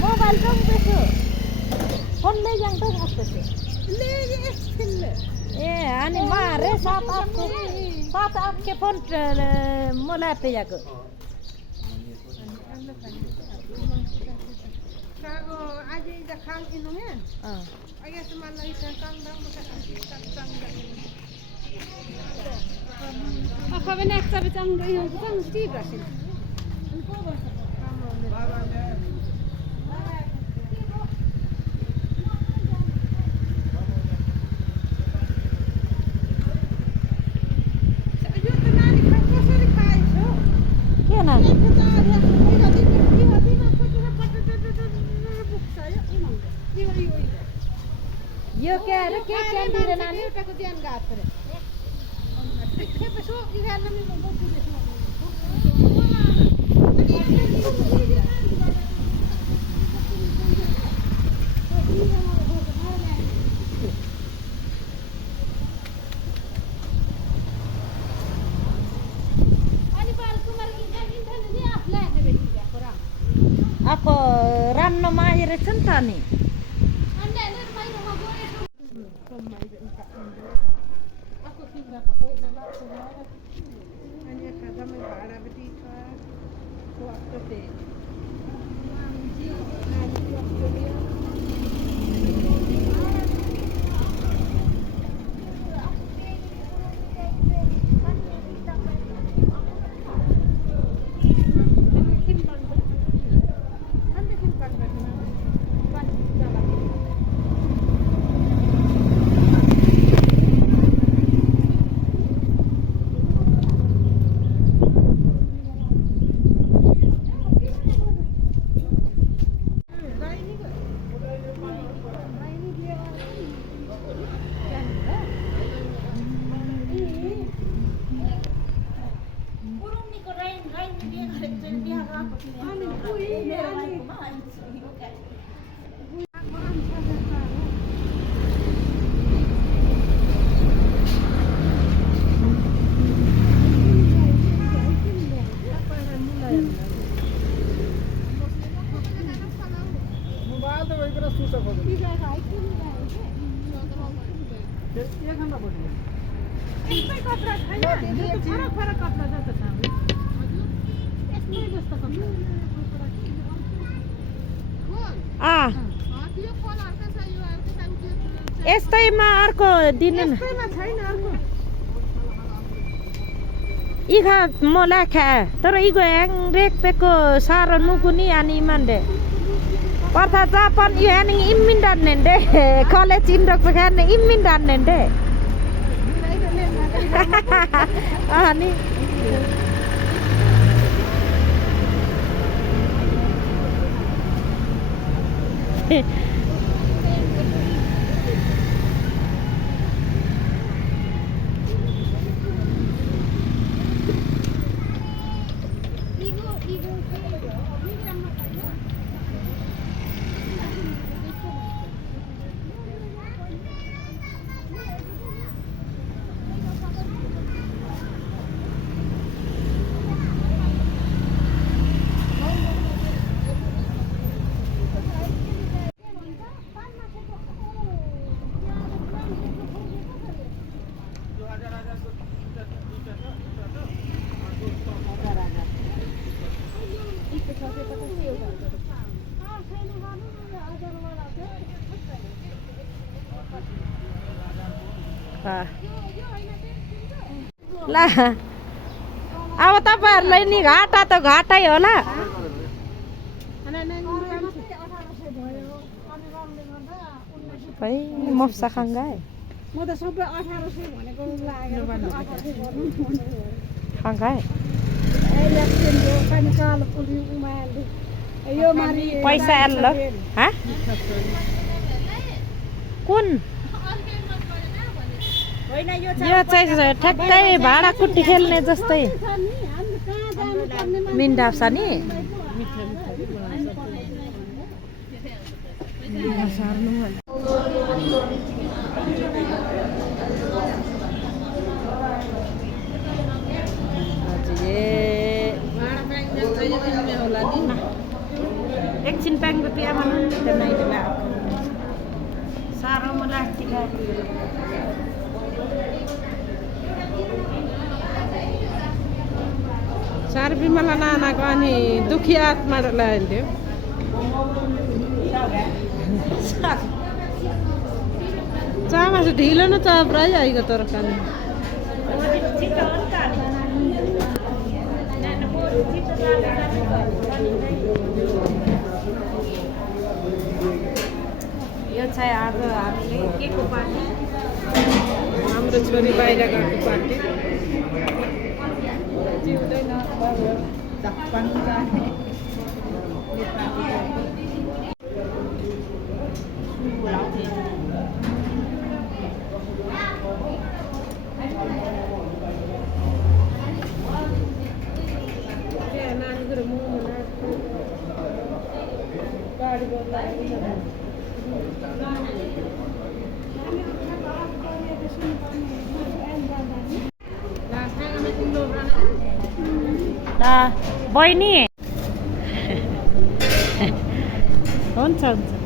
Mobile dong besok. Phone ले yang dong apa sih? Ani mare saat आपके phone मोला pay जाको. Kalau aja ida kang inungan. Ayah teman lagi kang dong kang. Apa benar sabi kang yang kang Steve Rasil. Yo क्या है क्या candy रे नानी को ध्यान गात करे के पसो इधर नमी में बहुत Ako ranno maire sentani. aku tinggal pakai nama saudara hanya kata membara begitu waktu deh यस्तैमा अर्को दिन इखा मोला खा तर इगो ह्याङ रेक पेको सारो नुकुनी अनि मन्डे पर्था जापान यु ह्याङ इम्मिन्डान नेन्डे कलेज इन्डक पेखाने इम्मिन्डान नेन्डे अनि ला अब तपाईहरुलाई नि घाटा त घाटै होला भाइ मफसा खांगाय म त सबै 1800 भनेको लागेर खांगाय यो मारी पैसा आल्ल ह कुन यो चाहिँ ठ्याक्कै भाडा कुट्टी खेल्ने जस्तै मिन्डाप छ नि त नाइले साह्रो मलाई सार्बी मलाई नानाको अनि दुखी आत्मालाई थियो चामा चाहिँ ढिलो न चाप्राइ आइगयो तर खानु यो चाहिँ आज हामीले के को पार्टी हाम्रो छोरी बाहिर गएको पार्टी बहिनी हुन्छ हुन्छ